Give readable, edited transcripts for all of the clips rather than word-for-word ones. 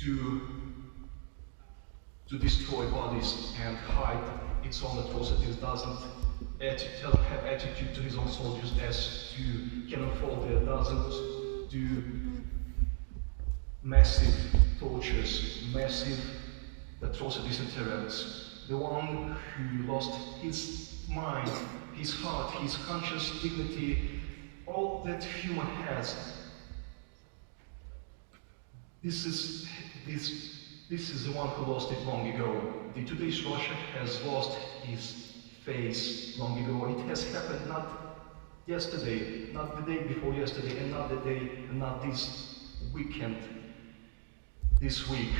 to destroy bodies and hide its own atrocities, doesn't have attitude to his own soldiers as to cannon fodder, doesn't do massive tortures, massive atrocities and terrors. The one who lost his mind, his heart, his conscious dignity, all that human has. This is the one who lost it long ago. Today's Russia has lost his face long ago. It has happened not yesterday, not the day before yesterday, and not the day, and not this weekend, this week.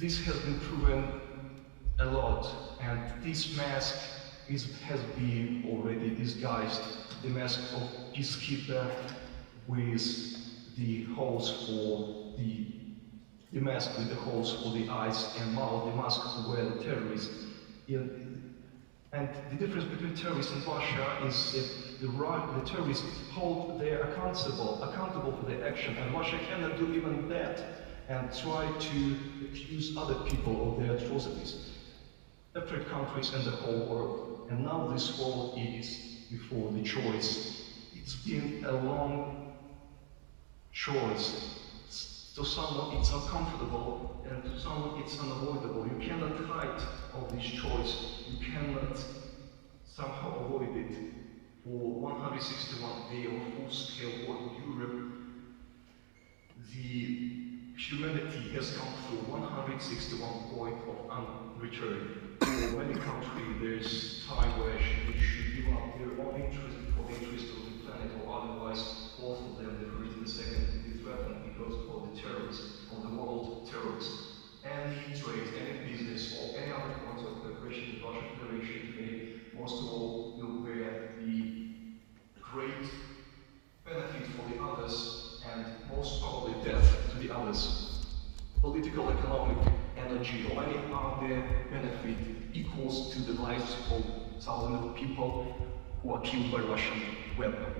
This has been proven a lot, and this mask has been already disguised. The mask of peacekeeper with the holes for the mask with the holes for the eyes and mouth, the mask to wear the terrorists. And the difference between terrorists and Russia is that the terrorists hold they are accountable for their action, and Russia cannot do even that and try to accuse other people of their atrocities. Separate countries and the whole world. And now this world is before the choice. It's been a long choice. To someone it's uncomfortable, and to someone it's unavoidable. You cannot hide of this choice. You cannot somehow avoid it. For 161 days of full-scale war in Europe, the humanity has come through 161 points of unreturn. For many countries, there's time where they should give up their own interest for the interest of the planet, or otherwise both of them, the first and the second, will be threatened because of the terrorists, of the world terrorists. Any trade, any business, or any other forms of cooperation with Russian Federation today, most of all, will bear the great benefit for the others, and most probably death to the others. Political, economic, energy, or any other benefit equals to the lives of thousands of people who are killed by Russian weapon.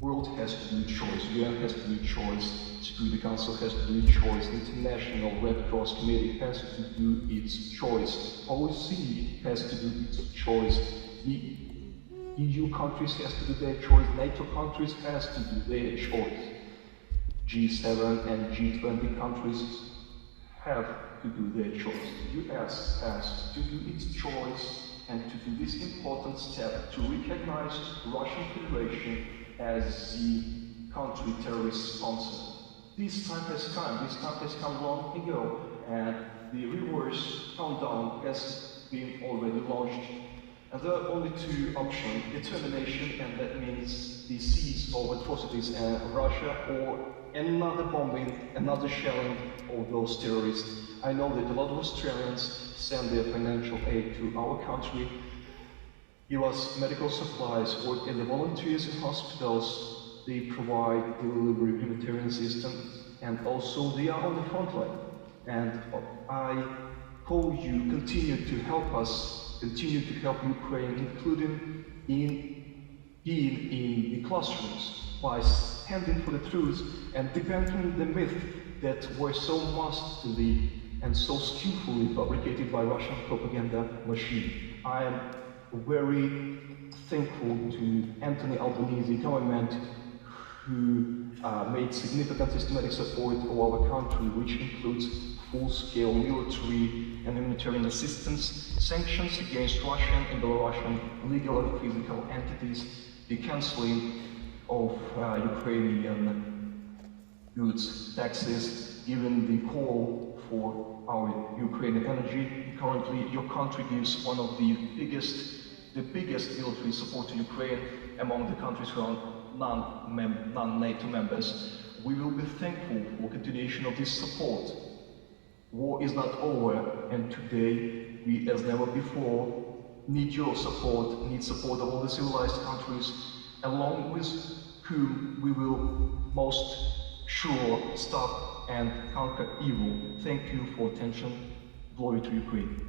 World has to do a choice, UN has to do a choice, Security Council has to do a choice, International Red Cross Committee has to do its choice, OSCE has to do its choice, the EU countries has to do their choice, NATO countries has to do their choice. G7 and G20 countries have to do their choice. The US has to do its choice and to do this important step to recognize Russian Federation as the country terrorist sponsor. This time has come long ago, and the reverse countdown has been already launched. And there are only two options: determination, and that means the cease of atrocities in Russia, or another bombing, another shelling of those terrorists. I know that a lot of Australians send their financial aid to our country, give us medical supplies, work as volunteers in hospitals, they provide delivery humanitarian assistance, and also they are on the front line. And I call you, continue to help us, continue to help Ukraine, including in being in the classrooms, by standing for the truth and debunking the myth that were so masterfully and so skillfully fabricated by Russian propaganda machine. I am very thankful to Anthony Albanese government, who made significant systematic support of our country, which includes full-scale military and humanitarian assistance, sanctions against Russian and Belarusian legal and physical entities, the cancelling of Ukrainian goods taxes, given the call for our Ukrainian energy. Currently, your country gives one of the biggest military support to Ukraine among the countries who are non-NATO members. We will be thankful for continuation of this support. War is not over, and today we, as never before, need your support, need support of all the civilized countries, along with whom we will most sure stop and conquer evil. Thank you for attention. Glory to Ukraine.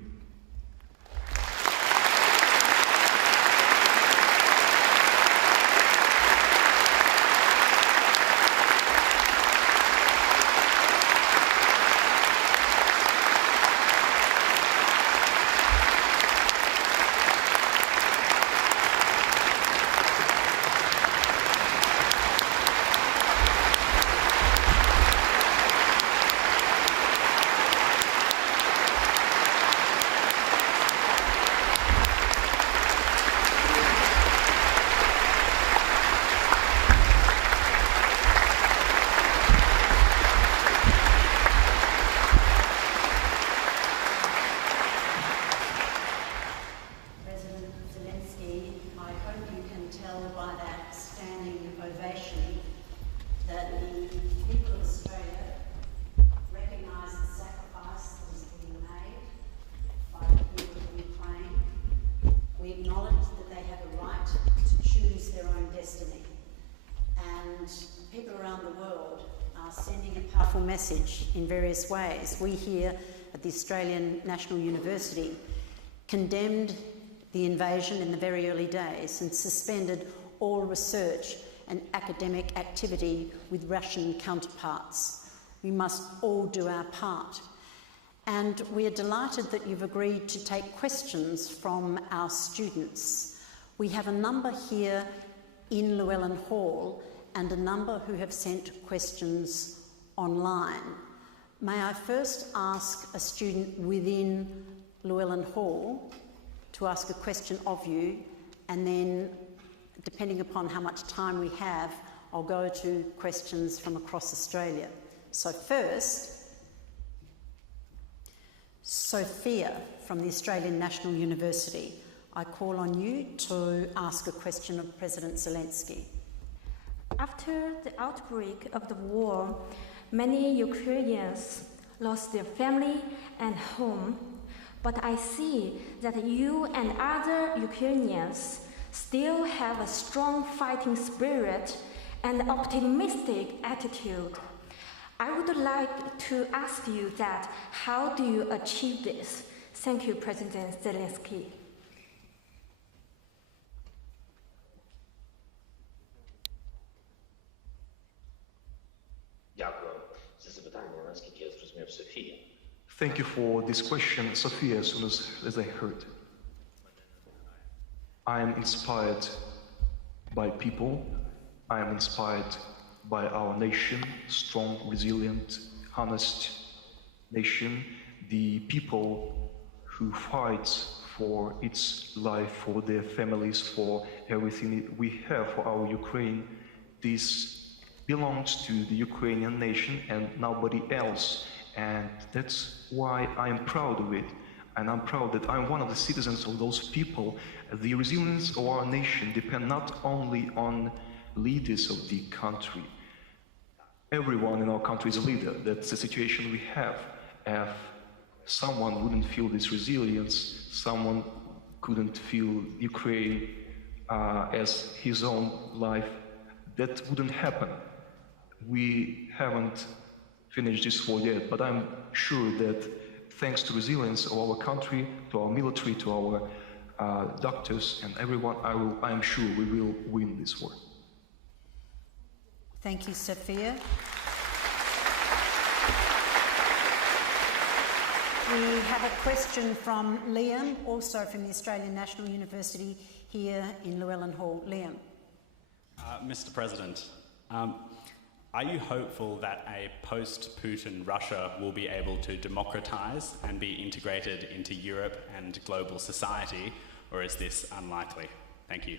message in various ways. We here at the Australian National University condemned the invasion in the very early days and suspended all research and academic activity with Russian counterparts. We must all do our part. And we are delighted that you've agreed to take questions from our students. We have a number here in Llewellyn Hall and a number who have sent questions online. May I first ask a student within Llewellyn Hall to ask a question of you, and then, depending upon how much time we have, I'll go to questions from across Australia. So first, Sophia from the Australian National University. I call on you to ask a question of President Zelensky. After the outbreak of the war, many Ukrainians lost their family and home, but I see that you and other Ukrainians still have a strong fighting spirit and optimistic attitude. I would like to ask you that, how do you achieve this? Thank you, President Zelensky. Thank you for this question, Sophia, as soon as I heard. I am inspired by people. I am inspired by our nation, strong, resilient, honest nation, the people who fight for its life, for their families, for everything we have for our Ukraine. This belongs to the Ukrainian nation and nobody else. And that's why I'm proud of it. And I'm proud that I'm one of the citizens of those people. The resilience of our nation depends not only on leaders of the country. Everyone in our country is a leader. That's the situation we have. If someone wouldn't feel this resilience, someone couldn't feel Ukraine as his own life, that wouldn't happen. We haven't finished this war yet, but I'm sure that thanks to resilience of our country, to our military, to our doctors and everyone, I'm sure we will win this war. Thank you, Sophia. We have a question from Liam, also from the Australian National University here in Llewellyn Hall. Liam. Mr. President, are you hopeful that a post-Putin Russia will be able to democratize and be integrated into Europe and global society, or is this unlikely? Thank you.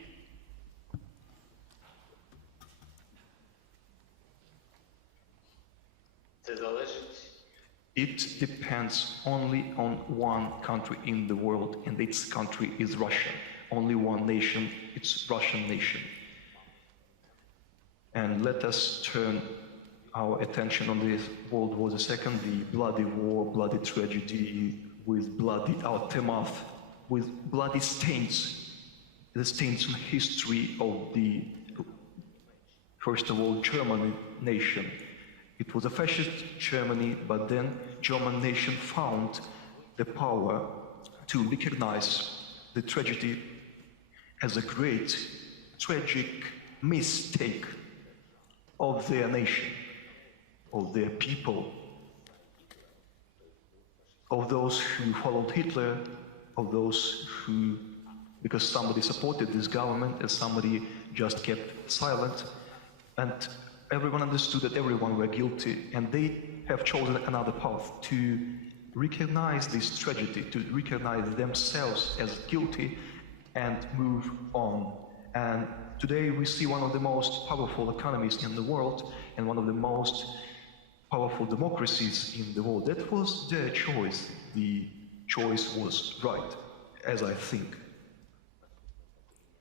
It depends only on one country in the world, and its country is Russia. Only one nation, it's Russian nation. And let us turn our attention on the World War II, the bloody war, bloody tragedy, with bloody aftermath, with bloody stains, the stains in history of the, first of all, German nation. It was a fascist Germany, but then German nation found the power to recognize the tragedy as a great, tragic mistake of their nation, of their people, of those who followed Hitler, of those who, because somebody supported this government and somebody just kept silent, and everyone understood that everyone were guilty, and they have chosen another path to recognize this tragedy, to recognize themselves as guilty and move on. And today we see one of the most powerful economies in the world and one of the most powerful democracies in the world. That was their choice. The choice was right, as I think.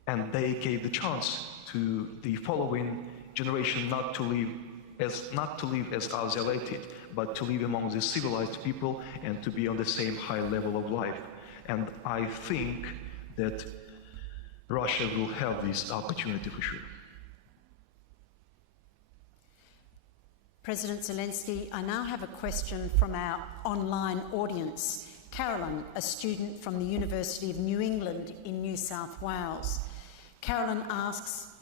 And they gave the chance to the following generation not to live as isolated, but to live among the civilized people and to be on the same high level of life. And I think that Russia will have this opportunity for sure. President Zelensky, I now have a question from our online audience. Carolyn, a student from the University of New England in New South Wales. Carolyn asks,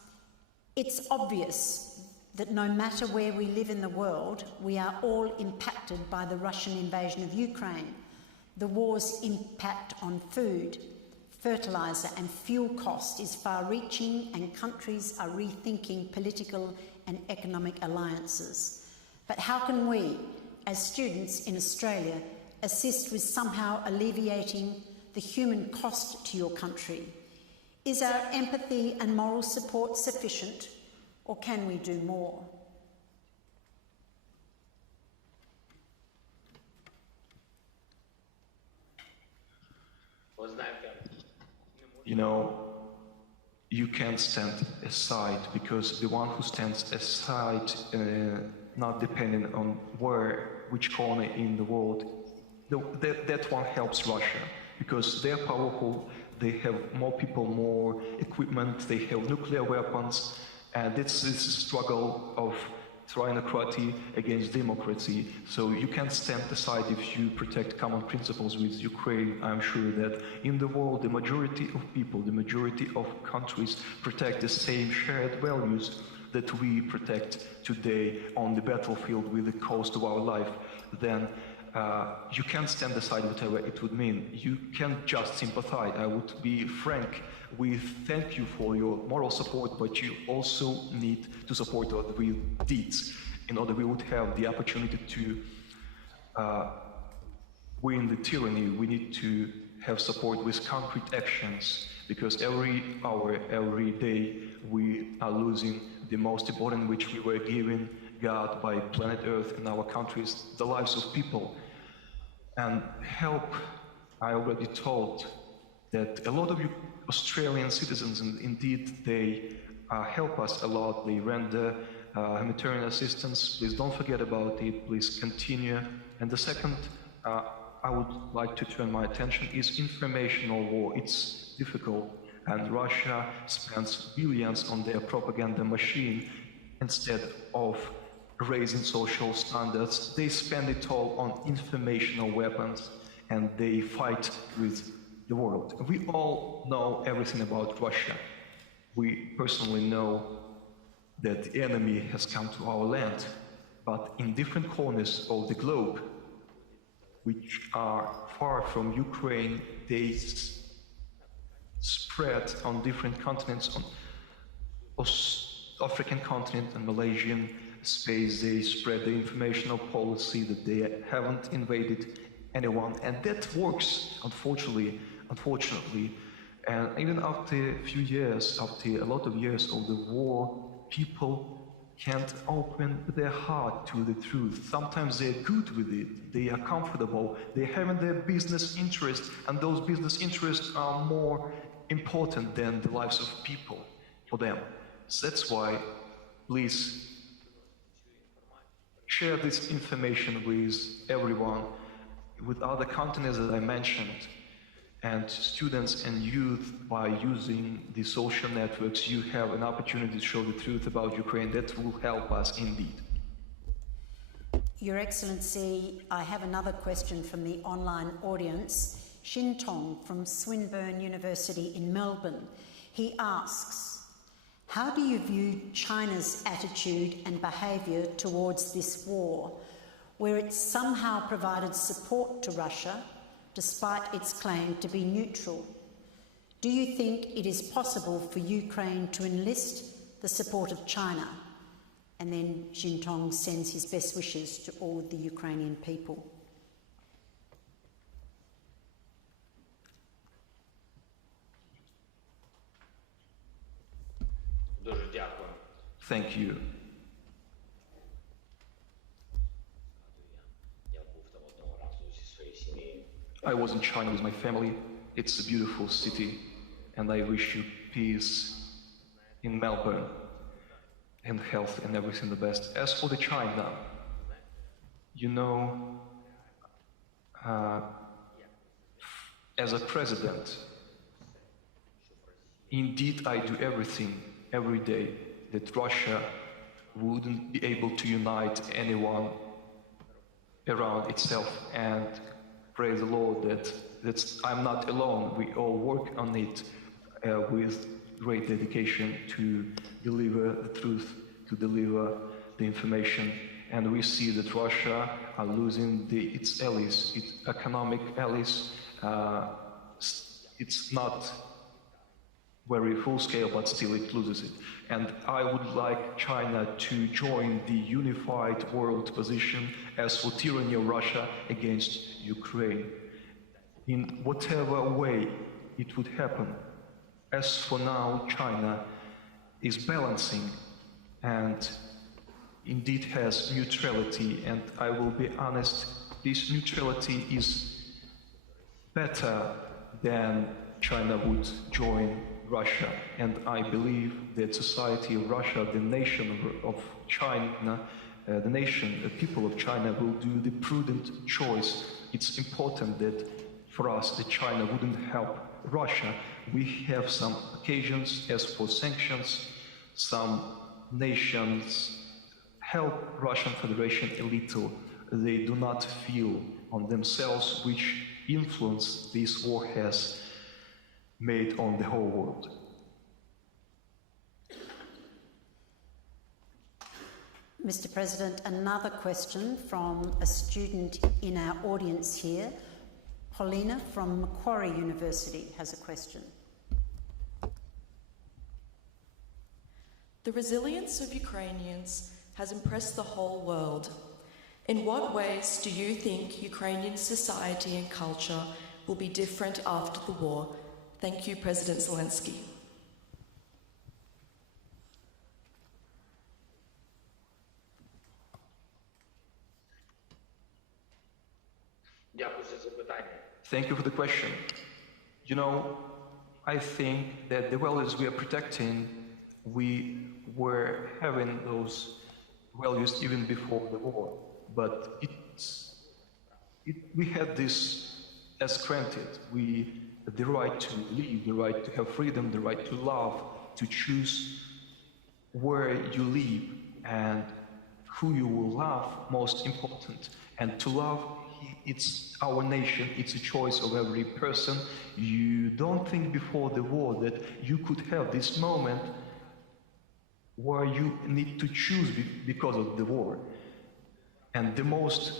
it's obvious that no matter where we live in the world, we are all impacted by the Russian invasion of Ukraine. The war's impact on food, fertiliser and fuel cost is far-reaching, and countries are rethinking political and economic alliances. But how can we, as students in Australia, assist with somehow alleviating the human cost to your country? Is our empathy and moral support sufficient, or can we do more? You know, you can't stand aside, because the one who stands aside, not depending on which corner in the world, that one helps Russia, because they're powerful, they have more people, more equipment, they have nuclear weapons, and it's a struggle of trinocracy against democracy. So you can't stand aside if you protect common principles with Ukraine. I'm sure that in the world, the majority of people, the majority of countries protect the same shared values that we protect today on the battlefield with the cost of our life. Then you can't stand aside, whatever it would mean. You can't just sympathize. I would be frank. We thank you for your moral support, but you also need to support us with deeds in order we would have the opportunity to win the tyranny. We need to have support with concrete actions, because every hour, every day, we are losing the most important which we were given God by planet Earth and our countries, the lives of people. And help, I already told that a lot of you Australian citizens, and indeed they help us a lot. They render humanitarian assistance. Please don't forget about it. Please continue. And the second, I would like to turn my attention is informational war. It's difficult, and Russia spends billions on their propaganda machine instead of raising social standards. They spend it all on informational weapons, and they fight with the world. We all know everything about Russia. We personally know that the enemy has come to our land, but in different corners of the globe, which are far from Ukraine, they spread on different continents, on African continent and Malaysian space. They spread the informational policy that they haven't invaded anyone, and that works, unfortunately. And even after a few years, after a lot of years of the war, people can't open their heart to the truth. Sometimes they're good with it, they are comfortable, they have their business interests, and those business interests are more important than the lives of people for them. So that's why, please, share this information with everyone, with other continents that I mentioned, and students and youth. By using the social networks, you have an opportunity to show the truth about Ukraine. That will help us indeed. Your Excellency, I have another question from the online audience. Shin Tong from Swinburne University in Melbourne. He asks, how do you view China's attitude and behaviour towards this war, where it somehow provided support to Russia despite its claim to be neutral? Do you think it is possible for Ukraine to enlist the support of China? And then Shin Tong sends his best wishes to all the Ukrainian people. Thank you. I was in China with my family. It's a beautiful city, and I wish you peace in Melbourne, and health and everything the best. As for the China, you know, as a president, indeed I do everything every day that Russia wouldn't be able to unite anyone around itself. And praise the Lord that I'm not alone. We all work on it with great dedication to deliver the truth, to deliver the information. And we see that Russia are losing its allies, its economic allies. It's not very full scale, but still it loses it. And I would like China to join the unified world position as for tyranny of Russia against Ukraine. In whatever way it would happen. As for now, China is balancing and indeed has neutrality, and I will be honest, this neutrality is better than China would join Russia. And I believe that society of Russia, the nation of China, the people of China will do the prudent choice. It's important that for us that China wouldn't help Russia. We have some occasions as for sanctions, some nations help Russian Federation a little. They do not feel on themselves which influence this war has made on the whole world. Mr. President, another question from a student in our audience here. Paulina from Macquarie University has a question. The resilience of Ukrainians has impressed the whole world. In what ways do you think Ukrainian society and culture will be different after the war? Thank you, President Zelensky. Thank you for the question. You know, I think that the values we are protecting, we were having those values even before the war, but we had this as granted. The right to live, the right to have freedom, the right to love, to choose where you live and who you will love, most important. And to love, it's our nation, it's a choice of every person. You don't think before the war that you could have this moment where you need to choose because of the war. And the most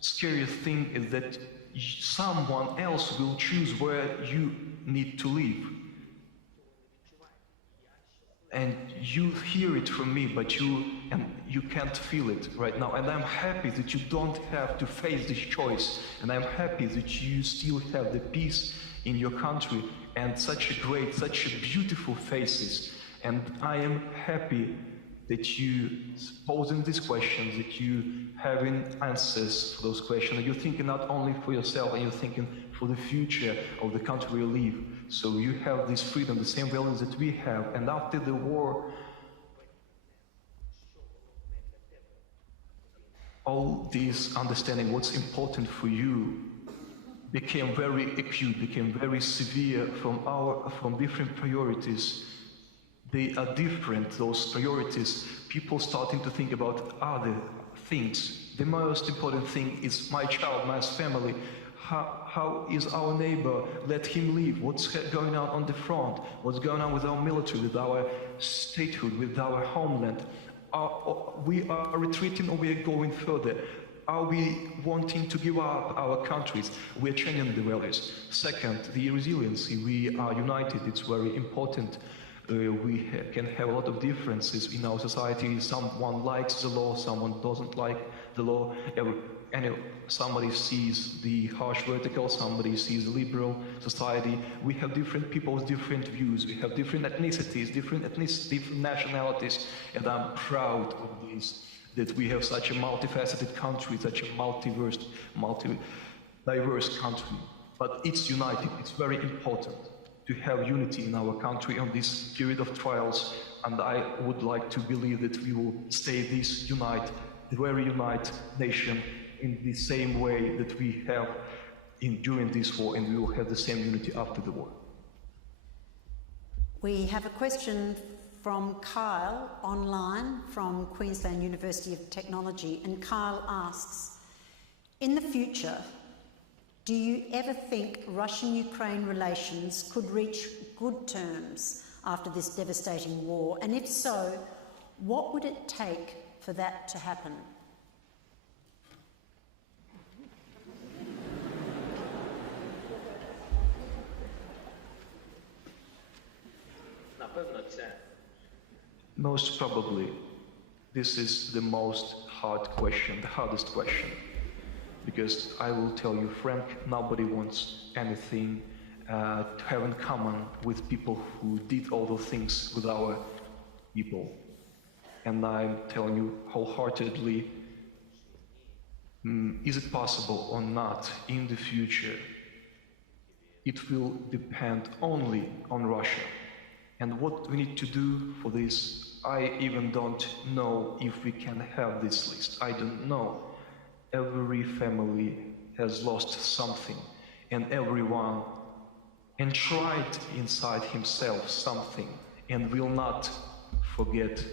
scary thing is that someone else will choose where you need to live. And you hear it from me, but you can't feel it right now. And I'm happy that you don't have to face this choice. And I'm happy that you still have the peace in your country and such a beautiful faces. And I am happy that you posing these questions, that you having answers for those questions, and you're thinking not only for yourself, and you're thinking for the future of the country you live. So you have this freedom, the same values that we have. And after the war, all this understanding what's important for you became very acute, became very severe from different priorities. They are different, those priorities. People starting to think about other things. The most important thing is my child, my family. How is our neighbor? Let him live. What's going on the front? What's going on with our military, with our statehood, with our homeland? We are retreating or we are going further? Are we wanting to give up our countries? We are changing the values. Second, the resiliency. We are united. It's very important. We can have a lot of differences in our society. Someone likes the law, someone doesn't like the law. Somebody sees the harsh vertical, somebody sees liberal society. We have different people with different views. We have different ethnicities, different nationalities. And I'm proud of this, that we have such a multifaceted country, such a diverse country. But it's united. It's very important to have unity in our country on this period of trials, and I would like to believe that we will stay this very united nation in the same way that we have during this war, and we will have the same unity after the war. We have a question from Kyle online from Queensland University of Technology, and Kyle asks, in the future, do you ever think Russian-Ukraine relations could reach good terms after this devastating war? And if so, what would it take for that to happen? Most probably, this is the hardest question, because I will tell you, Frank, nobody wants anything to have in common with people who did all those things with our people. And I'm telling you wholeheartedly, is it possible or not in the future? It will depend only on Russia. And what we need to do for this, I even don't know if we can have this list. I don't know. Every family has lost something, and everyone enshrined inside himself something, and will not forget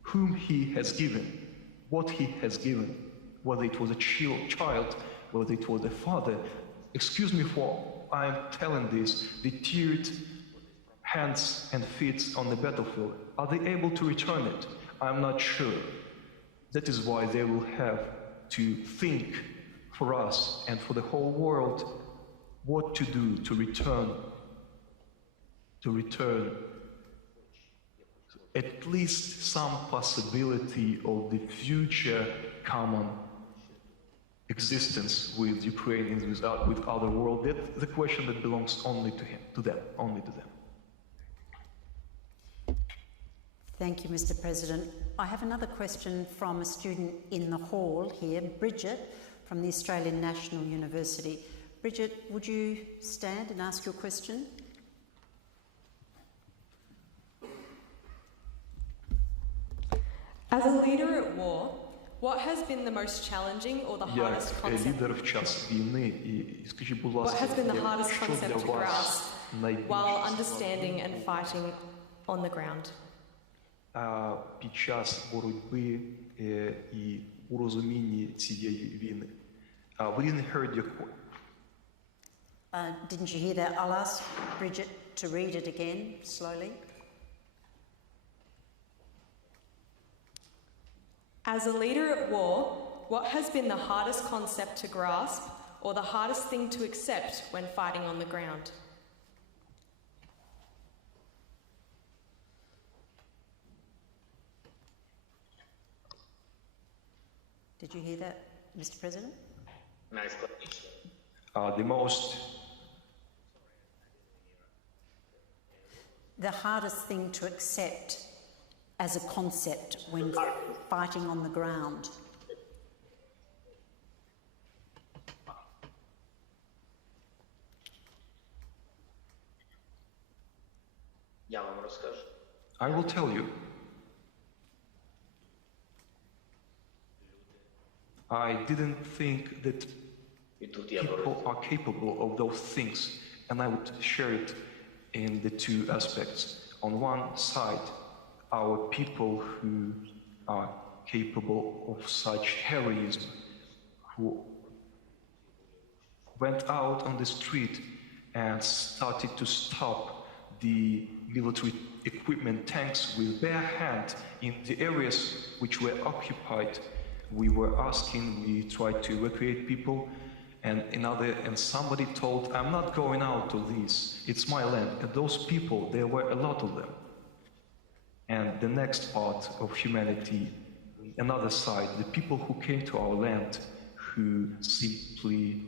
whom he has given, what he has given, whether it was a child, whether it was a father. Excuse me for I'm telling this, the teared hands and feet on the battlefield, are they able to return it? I'm not sure. That is why they will have to think for us and for the whole world what to do to return at least some possibility of the future common existence with Ukrainians, with other world. That's the question that belongs only to him, to them, only to them. Thank you, Mr. President. I have another question from a student in the hall here, Bridget, from the Australian National University. Bridget, would you stand and ask your question? As a leader at war, what has been the most challenging or the hardest concept? What has been the hardest concept to grasp while understanding and fighting on the ground? Під час боротьби і у розумінні цієї війни. We didn't heard your question. Didn't you hear that? I'll ask Bridget to read it again, slowly. As a leader at war, what has been the hardest concept to grasp or the hardest thing to accept when fighting on the ground? Did you hear that, Mr. President? Nice question. The hardest thing to accept as a concept when fighting on the ground. I will tell you. I didn't think that people are capable of those things, and I would share it in the two aspects. On one side, our people who are capable of such heroism, who went out on the street and started to stop the military equipment, tanks, with bare hand in the areas which were occupied. We were asking, we tried to evacuate people, and somebody told, I'm not going out of this, it's my land. And those people, there were a lot of them. And the next part of humanity, another side, the people who came to our land, who simply,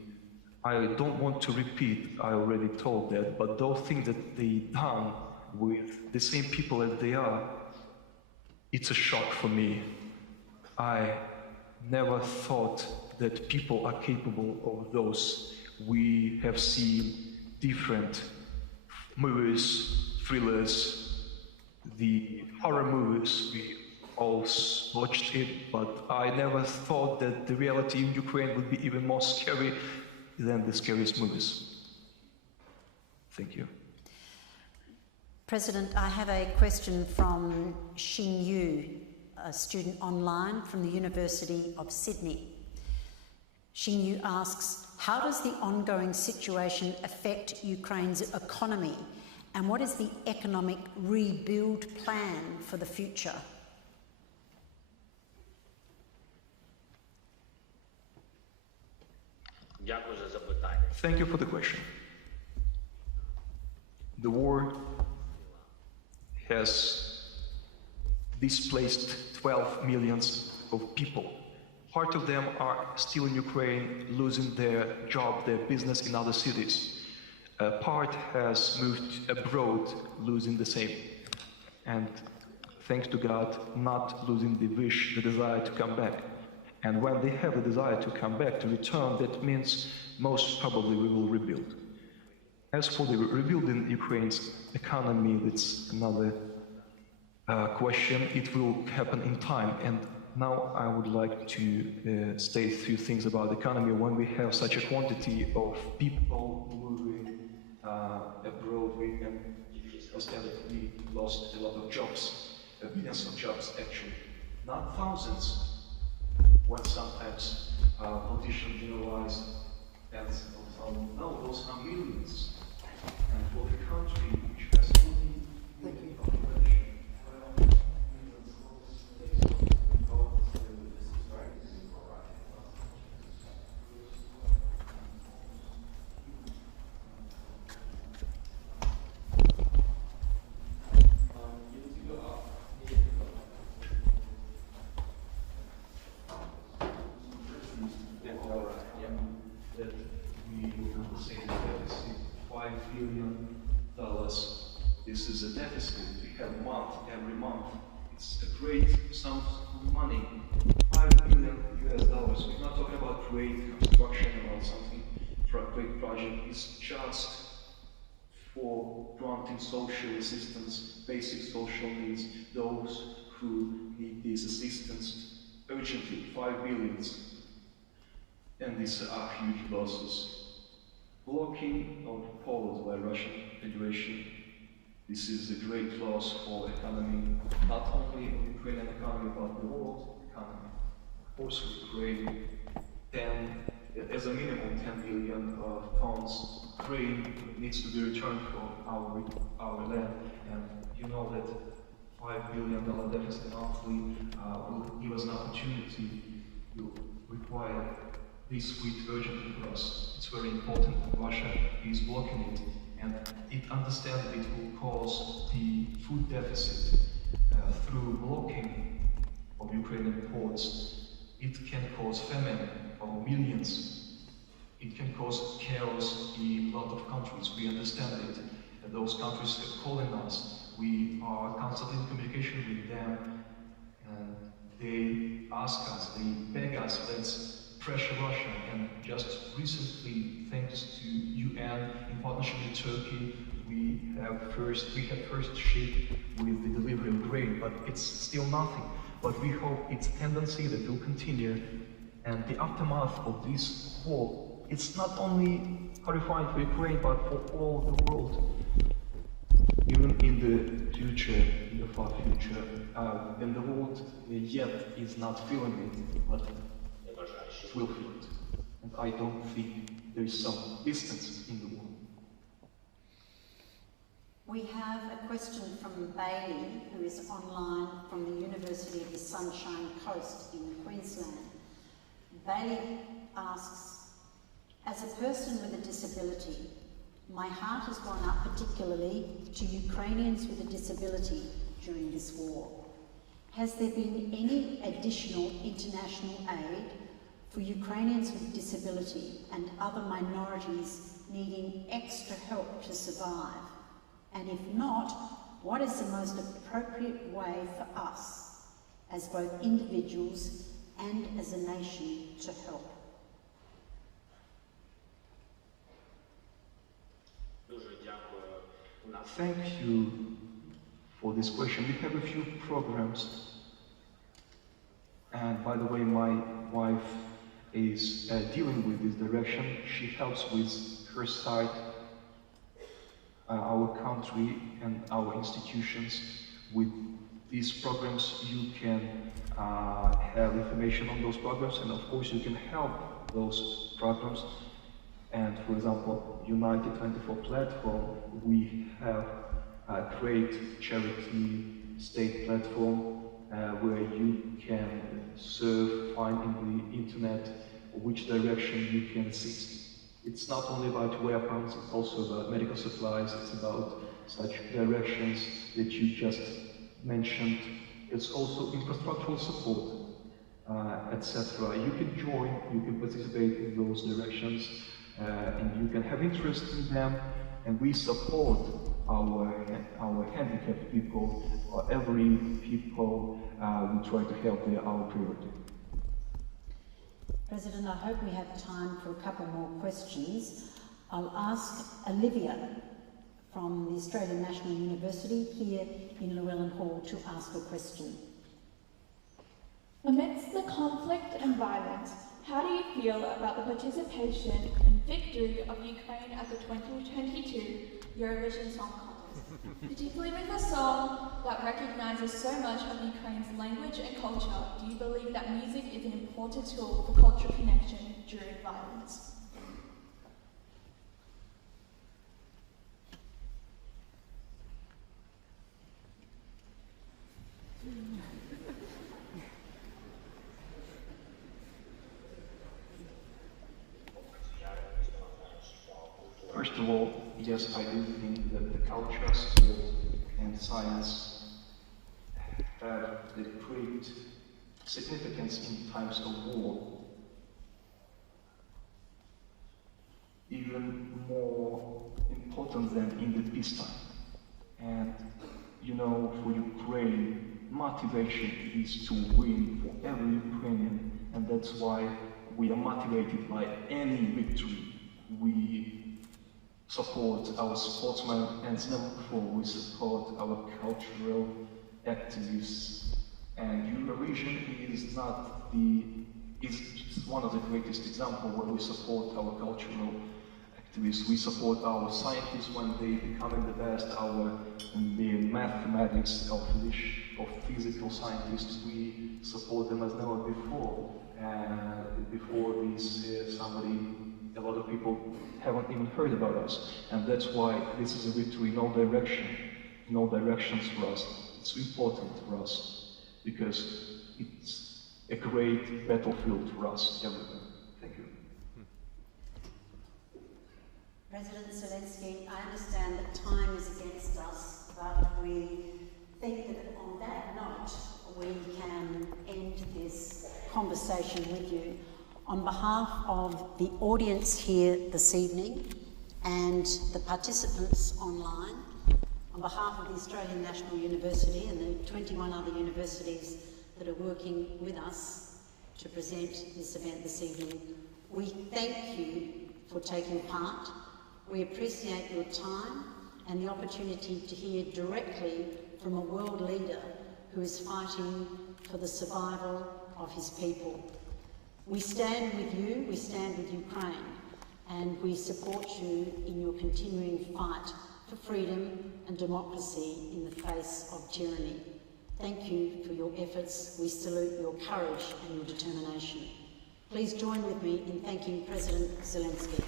I don't want to repeat, I already told that, but those things that they done with the same people as they are, it's a shock for me. I never thought that people are capable of those. We have seen different movies, thrillers, the horror movies, we all watched it, but I never thought that the reality in Ukraine would be even more scary than the scariest movies. Thank you. President, I have a question from Xin Yu, a student online from the University of Sydney. Xin Yu asks, how does the ongoing situation affect Ukraine's economy, and what is the economic rebuild plan for the future? Thank you for the question. The war has displaced 12 million of people. Part of them are still in Ukraine, losing their job, their business in other cities. Part has moved abroad, losing the same. And thanks to God, not losing the wish, the desire to come back. And when they have a desire to come back, to return, that means most probably we will rebuild. As for the rebuilding Ukraine's economy, that's another question. It will happen in time. And now I would like to state a few things about the economy. When we have such a quantity of people moving abroad, we can understand that we lost a lot of jobs, millions of jobs actually, not thousands. When sometimes politicians generalize as no, those are millions. And for the country which has 40 million population, this is a deficit. We have every month. It's a great sum of money, $5 billion. We're not talking about great construction, about something for a great project. It's just for granting social assistance, basic social needs, those who need this assistance urgently, $5 billion. And these are huge losses. Blocking of ports by Russian Federation. This is a great loss for economy, not only of Ukrainian economy, but the world economy. Of course, Ukraine, as a minimum 10 billion tons grain needs to be returned from our land. And you know that $5 billion deficit monthly will give us an opportunity to require this wheat urgently for us. It's very important that Russia is blocking it, and it understands that it will cause the food deficit through blocking of Ukrainian ports. It can cause famine of millions. It can cause chaos in a lot of countries. We understand it. And those countries are calling us. We are constantly in communication with them, and they ask us, they beg us, let's pressure Russia. And just recently, thanks to UN in partnership with Turkey, we have first ship with the delivery of grain, but it's still nothing. But we hope it's a tendency that will continue, and the aftermath of this war, it's not only horrifying for Ukraine, but for all the world. Even in the future, in the far future, when the world yet is not feeling it, but it will feel it. And I don't think there is some distance in the world. We have a question from Bailey, who is online from the University of the Sunshine Coast in Queensland. Bailey asks, as a person with a disability, my heart has gone up particularly to Ukrainians with a disability during this war. Has there been any additional international aid for Ukrainians with disability and other minorities needing extra help to survive? And if not, what is the most appropriate way for us, as both individuals and as a nation, to help? Thank you for this question. We have a few programs, and by the way, my wife is dealing with this direction. She helps with her site our country and our institutions. With these programs, you can have information on those programs, and of course you can help those programs. And for example, United 24 platform, we have a great charity state platform where you can find in the internet which direction you can assist. It's not only about weapons, it's also about medical supplies, it's about such directions that you just mentioned. It's also infrastructural support, etc. You can join, you can participate in those directions, and you can have interest in them, and we support our handicapped people, or every people we try to help. They are our priority. President, I hope we have time for a couple more questions. I'll ask Olivia from the Australian National University here in Llewellyn Hall to ask a question. Amidst the conflict and violence, how do you feel about the participation and victory of Ukraine at the 2022 Eurovision Song Contest? Particularly with a song that recognises so much of Ukraine's language and culture, do you believe that music is an important tool for cultural connection during violence? First of all, yes, I do think that the culture, sport, and science have the great significance in times of war, even more important than in the peacetime. And you know, for Ukraine, motivation is to win for every Ukrainian, and that's why we are motivated by any victory. We support our sportsmen, and never before we support our cultural activists. And Eurovision is one of the greatest examples where we support our cultural activists. We support our scientists when they becoming the best, the mathematics of physical scientists. We support them as never before. Before this, a lot of people haven't even heard about us, and that's why this is a victory in all directions for us. It's important for us because it's a great battlefield for us everywhere. Thank you. President Zelensky, I understand that time is against us, but we think that on that note we can end this conversation with you. On behalf of the audience here this evening and the participants online, on behalf of the Australian National University and the 21 other universities that are working with us to present this event this evening, we thank you for taking part. We appreciate your time and the opportunity to hear directly from a world leader who is fighting for the survival of his people. We stand with you, we stand with Ukraine, and we support you in your continuing fight for freedom and democracy in the face of tyranny. Thank you for your efforts. We salute your courage and your determination. Please join with me in thanking President Zelensky.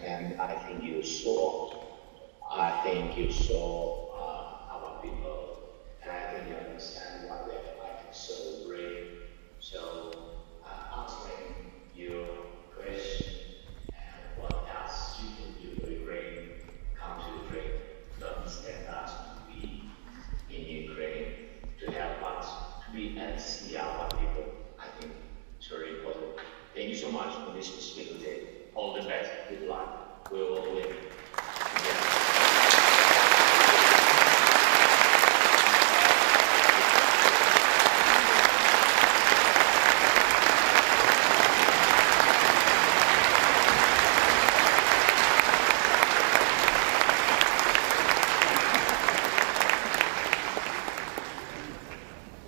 And I think you saw our people, and I think you understand why they're fighting so brave. So answering your question and what else you can do for much for this possibility. All the best. Good luck. We will win.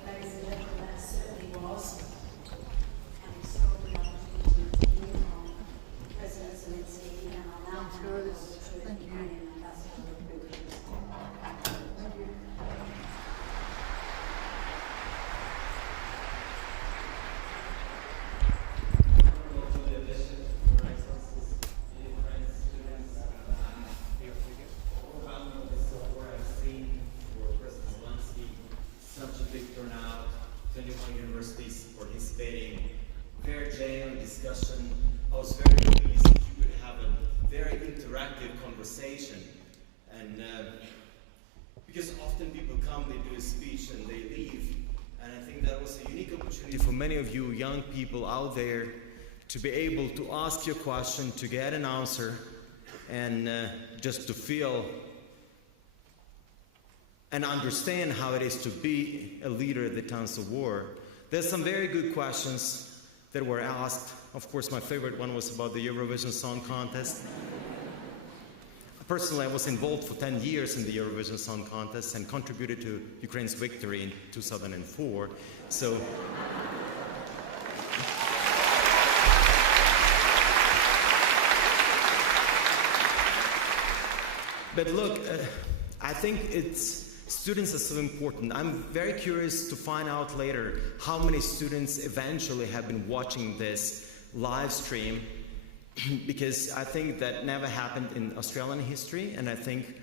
Ladies and gentlemen, that certainly was an extraordinary opportunity to hear from President Zelensky, and I'll now turn over to the Ukrainian ambassador. Such a big turnout, 21 universities participating, very genuine discussion. I was very pleased that you could have a very interactive conversation. And because often people come, they do a speech and they leave. And I think that was a unique opportunity for many of you young people out there to be able to ask your question, to get an answer, and just to feel and understand how it is to be a leader at the times of war. There's some very good questions that were asked. Of course, my favorite one was about the Eurovision Song Contest. Personally, I was involved for 10 years in the Eurovision Song Contest and contributed to Ukraine's victory in 2004. So, but look, I think students are so important. I'm very curious to find out later how many students eventually have been watching this live stream, because I think that never happened in Australian history, and I think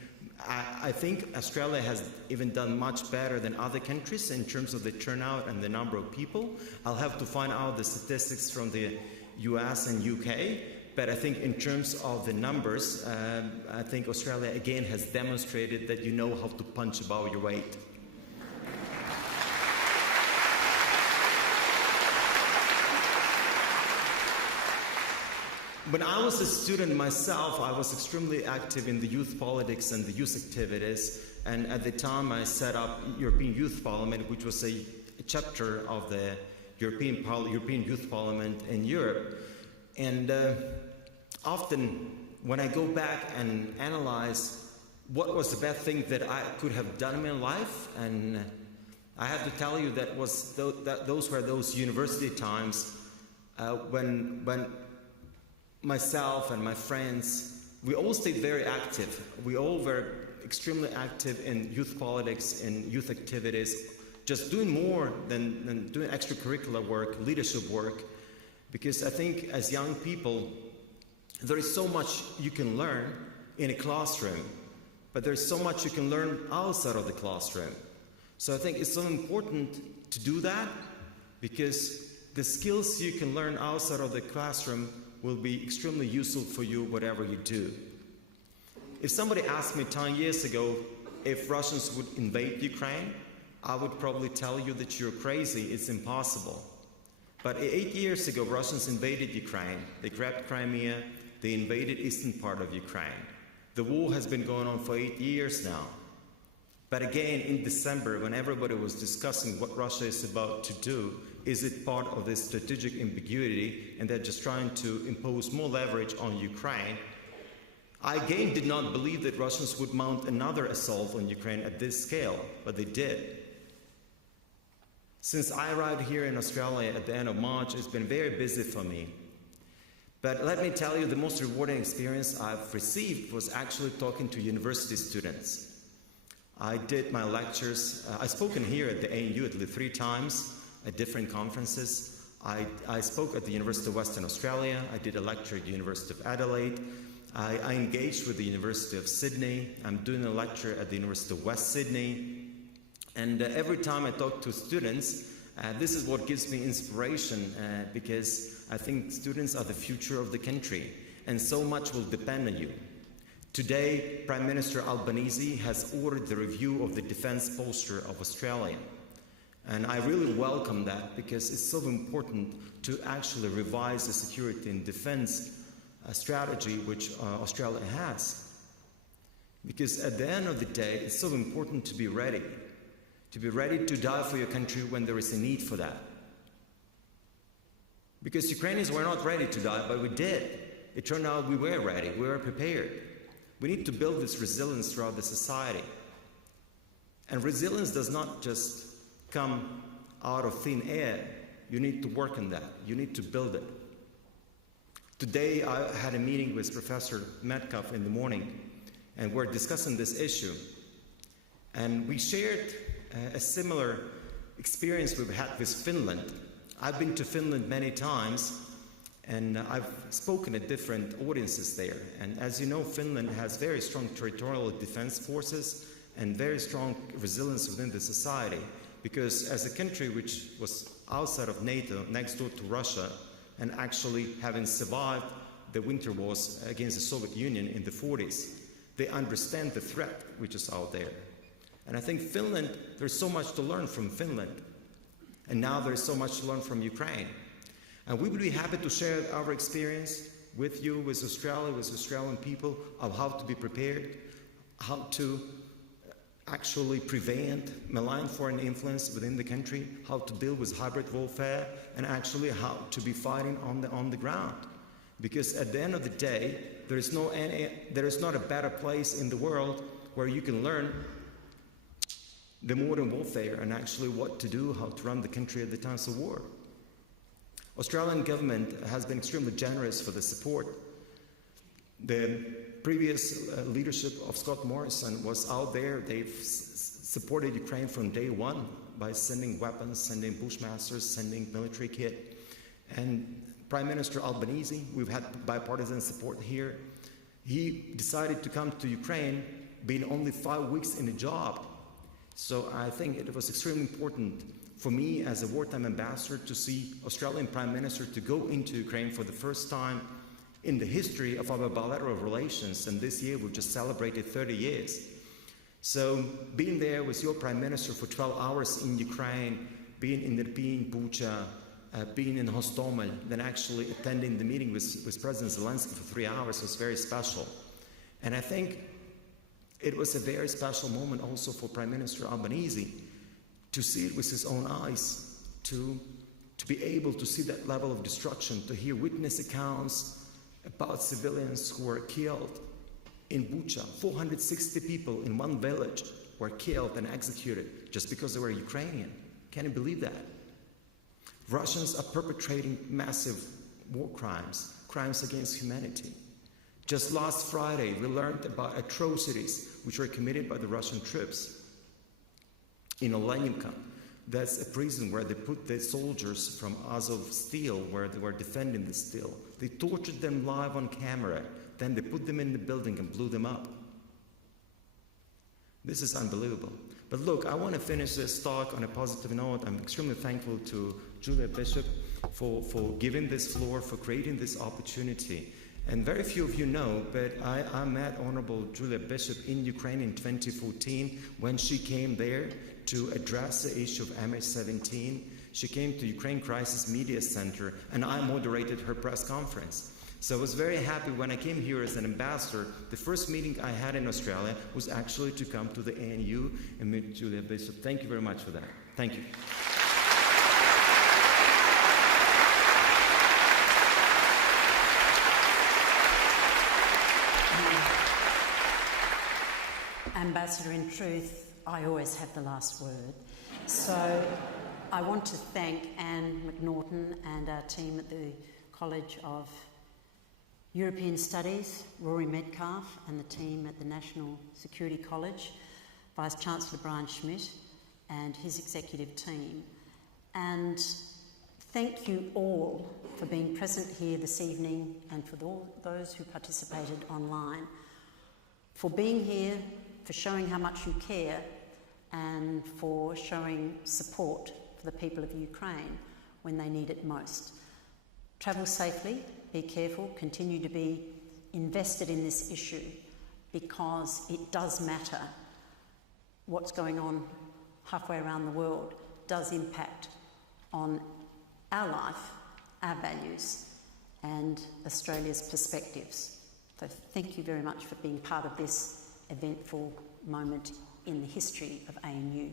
Australia has even done much better than other countries in terms of the turnout and the number of people. I'll have to find out the statistics from the US and UK, but I think in terms of the numbers, I think Australia again has demonstrated that you know how to punch above your weight. When I was a student myself, I was extremely active in the youth politics and the youth activities, and at the time I set up European Youth Parliament, which was a chapter of the European Youth Parliament in Europe. And often when I go back and analyze what was the best thing that I could have done in my life, and I have to tell you that those were those university times when myself and my friends, we all stayed very active. We all were extremely active in youth politics and youth activities, just doing more than doing extracurricular work, leadership work, because I think as young people, there is so much you can learn in a classroom, but there's so much you can learn outside of the classroom. So I think it's so important to do that, because the skills you can learn outside of the classroom will be extremely useful for you whatever you do. If somebody asked me 10 years ago if Russians would invade Ukraine, I would probably tell you that you're crazy, it's impossible. But 8 years ago, Russians invaded Ukraine. They grabbed Crimea, they invaded eastern part of Ukraine. The war has been going on for 8 years now. But again, in December, when everybody was discussing what Russia is about to do, is it part of this strategic ambiguity and they're just trying to impose more leverage on Ukraine? I again did not believe that Russians would mount another assault on Ukraine at this scale, but they did. Since I arrived here in Australia at the end of March, it's been very busy for me. But let me tell you, the most rewarding experience I've received was actually talking to university students. I did my lectures. I've spoken here at the ANU at least 3 times at different conferences. I spoke at the University of Western Australia. I did a lecture at the University of Adelaide. I engaged with the University of Sydney. I'm doing a lecture at the University of West Sydney. And every time I talk to students, this is what gives me inspiration, because I think students are the future of the country, and so much will depend on you. Today, Prime Minister Albanese has ordered the review of the defence posture of Australia. And I really welcome that because it's so important to actually revise the security and defense strategy which Australia has. Because at the end of the day, it's so important to be ready to die for your country when there is a need for that. Because Ukrainians were not ready to die, but we did. It turned out we were ready, we were prepared. We need to build this resilience throughout the society. And resilience does not just come out of thin air. You need to work on that. You need to build it. Today I had a meeting with Professor Metcalf in the morning, and we're discussing this issue. And we shared a similar experience we've had with Finland. I've been to Finland many times, and I've spoken at different audiences there. And as you know, Finland has very strong territorial defense forces and very strong resilience within the society. Because as a country which was outside of NATO, next door to Russia, and actually having survived the winter wars against the Soviet Union in the 40s, they understand the threat which is out there. And I think Finland, there's so much to learn from Finland. And now there's so much to learn from Ukraine. And we would be happy to share our experience with you, with Australia, with Australian people, of how to be prepared, how to actually prevent malign foreign influence within the country, how to deal with hybrid warfare, and actually how to be fighting on the ground. Because at the end of the day, there is not a better place in the world where you can learn the modern warfare and actually what to do, how to run the country at the times of war. Australian government has been extremely generous for the support. The previous leadership of Scott Morrison was out there. They've supported Ukraine from day one by sending weapons, sending bushmasters, sending military kit. And Prime Minister Albanese, we've had bipartisan support here. He decided to come to Ukraine being only 5 weeks in the job. So I think it was extremely important for me as a wartime ambassador to see Australian Prime Minister to go into Ukraine for the first time in the history of our bilateral relations. And this year we've just celebrated 30 years. So being there with your Prime Minister for 12 hours in Ukraine, being in Irpin, Bucha, being in Hostomel, then actually attending the meeting with President Zelensky for 3 hours was very special. And I think it was a very special moment also for Prime Minister Albanese to see it with his own eyes, to be able to see that level of destruction, to hear witness accounts about civilians who were killed in Bucha. 460 people in one village were killed and executed just because they were Ukrainian. Can you believe that? Russians are perpetrating massive war crimes, crimes against humanity. Just last Friday, we learned about atrocities which were committed by the Russian troops in Olenivka. That's a prison where they put the soldiers from Azov Steel, where they were defending the steel. They tortured them live on camera. Then they put them in the building and blew them up. This is unbelievable. But look, I want to finish this talk on a positive note. I'm extremely thankful to Julia Bishop for giving this floor, for creating this opportunity. And very few of you know, but I met Honorable Julia Bishop in Ukraine in 2014 when she came there to address the issue of MH17. She came to Ukraine Crisis Media Center, and I moderated her press conference. So I was very happy when I came here as an ambassador. The first meeting I had in Australia was actually to come to the ANU and meet Julia Bishop. Thank you very much for that. Thank you. Ambassador, in truth, I always have the last word. So I want to thank Anne McNaughton and our team at the College of European Studies, Rory Metcalf, and the team at the National Security College, Vice-Chancellor Brian Schmidt and his executive team. And thank you all for being present here this evening and for those who participated online, for being here, for showing how much you care and for showing support for the people of Ukraine when they need it most. Travel safely, be careful, continue to be invested in this issue because it does matter what's going on halfway around the world. does impact on our life, our values, and Australia's perspectives. So thank you very much for being part of this eventful moment in the history of ANU.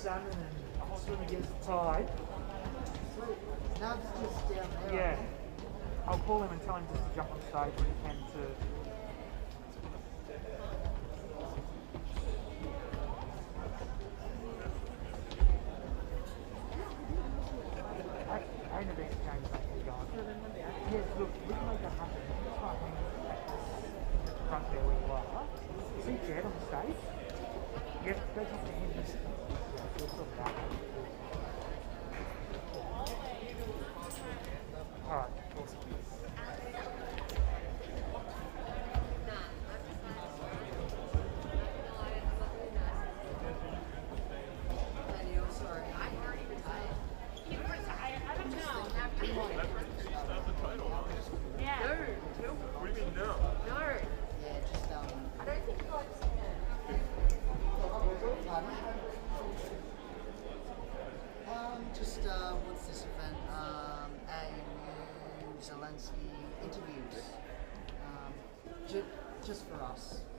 Salmon and swim against the tide. Nub's just down there. Yeah. I'll call him and tell him just to jump on stage when he can to... I know these games make me go. Yes, look, we can make that happen. Just try and hang at the front there where you are. See Jed on the stage? Yep, go talk to him. We'll sort it out. Alright, awesome. just for us.